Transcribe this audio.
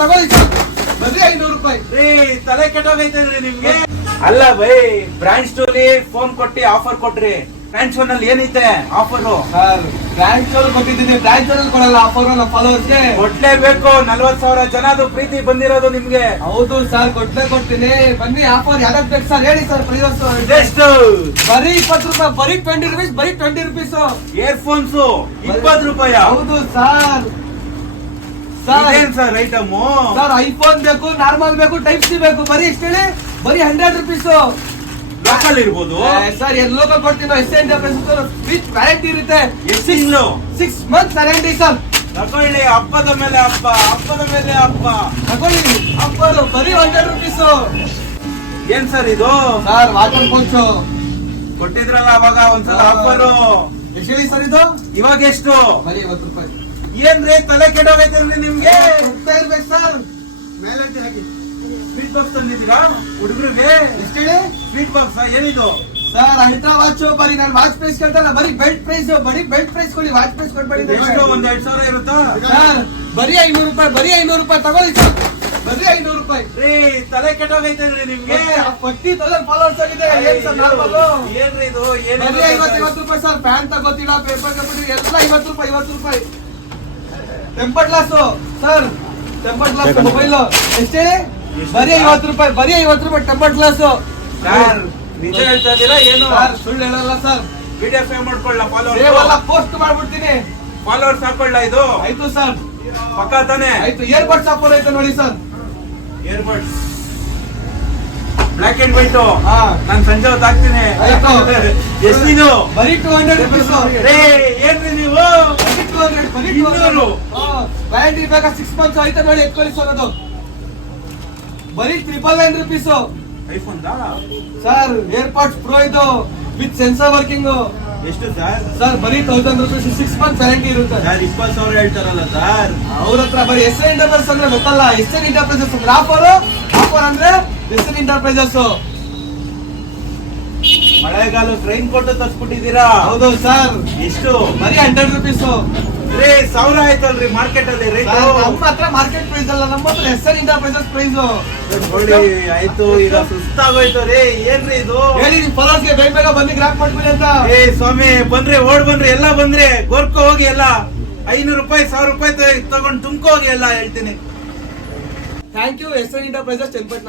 ತಗೊಳ್ಳಿ ಸರ್, ಬರೀ 500 ರೂಪಾಯಿ ರೀ. ತಲೆ ಕೆಟ್ಟೋಗೈತೇನ್ರಿ ನಿಮ್ಗೆ? ಅಲ್ಲ ಬೈ, ಬ್ರಾಂಡ್ ಸ್ಟೋರಿ ಫೋನ್ ಕೊಟ್ಟಿ ಆಫರ್ ಕೊಟ್ರಿ. ಬ್ರಾಂಡ್ ಸ್ಟೋರ್ ನಲ್ಲಿ ಏನೈತೆ ಆಫರ್? ಸರ್ ಬ್ರಾಂಡ್ ಸ್ಟೋರ್ ಕೊಟ್ಟಿದ್ದೀನಿ, ಬ್ರಾಂಡ್ ಸ್ಟೋರ್ ಕೊಡಲ್ಲ ಆಫರ್ ನಮ್ಮ ಫಾಲೋವರ್ಸ್ಗೆ. ಕೊಡ್ಲೇಬೇಕು. 40,000 ಜನದು ಪ್ರೀತಿ ಬಂದಿರೋದು ನಿಮ್ಗೆ. ಹೌದು ಸರ್, ಕೊಡ್ತೀನಿ. ಬನ್ನಿ ಆಫರ್ ಯಾವ್ದು ಬೇಕು ಸರ್ ಹೇಳಿ ಸರ್. ಎಷ್ಟು? ಬರೀ 20 ರೂಪಾಯಿ, ಬರೀ 20 ರುಪೀಸ್, ಬರೀ 20 ರುಪೀಸ್. ಇಯರ್ಫೋನ್ಸ್ 20 ರೂಪಾಯಿ. ಹೌದು ಸರ್. ಏನ್ ಸರ್ ಐಟಮ್? ಸರ್ ಐಫೋನ್ ಬೇಕು, ನಾರ್ಮಲ್ ಬೇಕು, ಟೈಪ್ ಸಿ ಬೇಕು. ಬರೀ ಎಷ್ಟು ಹೇಳಿ? ಬರೀ 100 ರುಪೀಸ್. ಲೋಕಲ್ ಇರ್ಬೋದು ಸರ್. ಲೋಕಲ್ ಕೊಡ್ತೀನಿ. ವಿತ್ ವ್ಯಾರಂಟಿ ಇರುತ್ತೆ. 6 ಮಂತ್ ವ್ಯಾರಂಟಿ ಸರ್. ತಗೊಳ್ಳಿ. ಹಬ್ಬದ ಮೇಲೆ ಹಬ್ಬ, ಹಬ್ಬದ ಮೇಲೆ ಹಬ್ಬ ತಗೊಳ್ಳಿ. ಆಫರ್ ಬರೀ 100 ರುಪೀಸ್. ಏನ್ ಸರ್ ಇದು? ಸರ್ ವಾಟರ್ ಪೋಚ್ ಕೊಟ್ಟಿದ್ರಲ್ಲ ಅವಾಗ ಒಂದ್ಸಲ ಆಫರ್. ಎಷ್ಟು ಹೇಳಿ ಸರ್ ಇದು? ಇವಾಗ ಎಷ್ಟು? ಬರೀ 50 ರೂಪಾಯಿ. ಏನ್ರಿ ತಲೆ ಕೆಟ್ಟೋಗೈತೇನ್ರಿ ನಿಮ್ಗೆ? ಕೊಡ್ತಾ ಇರ್ಬೇಕು ಸರ್. ಮೇಲೆ ಹಾಕಿ. ಸ್ವೀಟ್ ಬಾಕ್ಸ್ ತಂದಿದ್ದೀರಾ ಹುಡುಗರಿಗೆ? ಎಷ್ಟು ಹೇಳಿ? ಸ್ವೀಟ್ ಬಾಕ್ಸ್ ಏನಿದು? Sir ultra watch. ಬರೀ ನಾನು ವಾಚ್ ಪ್ರೈಸ್ ಕೇಳ್ತಾನ. ಬರೀ ಬೆಲ್ಟ್ ಪ್ರೈಸ್, ಬರೀ ಬೆಲ್ಟ್ ಪ್ರೈಸ್ ಕೊಡಿ, ವಾಚ್ ಪ್ರೈಸ್ ಕೊಡ್ಬೇಡಿ. ಎಷ್ಟು? ಒಂದ್ 2,000 ಇರುತ್ತಾ ಸರ್? ಬರೀ 500 ರೂಪಾಯಿ, ಬರೀ 500 ರೂಪಾಯಿ. ತಗೊಳ್ಳಿ ಸರ್, ಬರೀ 500 ರೂಪಾಯಿ. ರೀ. ತಲೆ ಕೆಟ್ಟೋಗೈತೇನ್ರಿ ನಿಮ್ಗೆ? 40,000 ಫಾಲೋವರ್ಸ್ ಆಗಿದೆ. ಏನ್ ಸರ್ ನಾರ್ಮಲ್? ಏನ್ರಿ ಇದು? ಬರೀ 50 ರೂಪಾಯಿ ಸರ್. ಪ್ಯಾನ್ ತಗೋತೀರಾ, ಪೇಪರ್ ತಗೋತೀರಾ, ಎಲ್ಲ 50 ರೂಪಾಯಿ, 50 ರೂಪಾಯಿ. Temper glass sir, temper glass mobile ಎಷ್ಟು ಹೇಳಿ? ಬರೀ 50 ರೂಪಾಯಿ, ಬರೀ 50 ರೂಪಾಯಿ ಟೆಂಪರ್ ಗ್ಲಾಸ್. ಸರ್ ನಿಜ ಹೇಳ್ತಾ ಇದ್ದೀರಾ ಏನು? ಸುಳ್ಳು ಹೇಳಲ್ಲ ಸರ್. ವಿಡಿಯೋ ಸೇವ್ ಮಾಡ್ಕೊಳ್ಳ, ಪೋಸ್ಟ್ ಮಾಡ್ಬಿಡ್ತೀನಿ. ಫಾಲೋವರ್ಸ್ ಹಾಕೊಳ್ಳ. ಇದು ಆಯ್ತು ಸರ್, ಪಕ್ಕ ತಾನೆ? ಆಯ್ತು. ಇಯರ್ಬಡ್ಸ್ ಆಫರ್ ಐತೆ ನೋಡಿ sir. Earbuds black and white. ಹಾ, ನಾನು ಸಂಜೆ ಹೊತ್ತು ಹಾಕ್ತೀನಿ. ಆಯ್ತು. ಎಷ್ಟಿದು? ಬರೀ 200 ರುಪೀಸ್. ಏನ್ರಿ ನೀವು? ಬರೀ 200, ಬರೀ 200. ವ್ಯಾರಂಟಿ ಬೇಕಾ? 6 ಮಂತ್ಸ್ ಆಯ್ತು ನೋಡಿ. ಎತ್ಕೊಳ್ಳಿ ಸರ್. ಅದು ಬರೀ 999 rupees. IPhone sir AirPods pro ಇದು ವಿತ್ ಸೆನ್ಸರ್ ವರ್ಕಿಂಗ್. ಎಷ್ಟು ಸರ್? ಸರ್ ಬರೀ 1000 ರುಪೀಸ್. 6 ಮಂತ್ ವ್ಯಾರಂಟಿ ಇರುತ್ತೆ. ಸರ್ 20,000 ಹೇಳ್ತಾರಲ್ಲ ಸರ್. ಅವ್ರ ಹತ್ರ ಬರೀ ಎಸ್ ಎನ್ ಎಂಟರ್ಪ್ರೈಸಸ್ ಅಂದ್ರೆ ಗೊತ್ತಲ್ಲ. ಎಸ್ ಎನ್ ಎಂಟರ್ಪ್ರೈಸಸ್ ಅಂದ್ರೆ ಆಫರ್ ಅಂದ್ರೆ ಎಸ್ ಎನ್ ಎಂಟರ್ಪ್ರೈಸಸ್. ಮಳೆಗಾಲ ಟ್ರೈನ್ ಕೊಟ್ಟು ತರ್ಸ್ಬಿಟ್ಟಿದ್ದೀರಾ? ಹೌದು ಸರ್. ಎಷ್ಟು? ಬರೀ 100 ರುಪೀಸ್. ರೇ 1000 ಆಯ್ತಲ್ರಿ ಮಾರ್ಕೆಟ್ ಅಲ್ಲಿ ರೇಟ್. ನಮ್ಮ ಹತ್ರ ಮಾರ್ಕೆಟ್ ಪ್ರೈಸ್ ಅಲ್ಲ, ನಮ್ಮ ಹತ್ರ ಎಸ್ ಎನ್ ಎಂಟರ್ಪ್ರೈಸಸ್ ಪ್ರೈಸ್. ನೋಡಿ ಆಯ್ತು. ಈಗ ಸುಸ್ತಾಗೋಯ್ತು ರೀ. ಏನ್ರಿ ಇದು? ಹೇಳಿ ನಿಮ್ ಫಾಲೋವರ್ಸ್ಗೆ ಬೇಗ ಬೇಗ ಬನ್ನಿ, ಗ್ರಾಪ್ ಮಾಡ್ಬಿಡಿ ಅಂತ. ಸ್ವಾಮಿ ಬನ್ರಿ, ಓಡ್ ಬನ್ರಿ, ಎಲ್ಲ ಬಂದ್ರಿ. ಗೋರ್ಕೊ ಹೋಗಿ ಎಲ್ಲ 500 ರೂಪಾಯಿ 1000 ರೂಪಾಯಿ ತಗೊಂಡು ತುಂಬ್ಕೊ ಹೋಗಿ ಎಲ್ಲ ಹೇಳ್ತೀನಿ. Thank you S N enterprises Channapatna.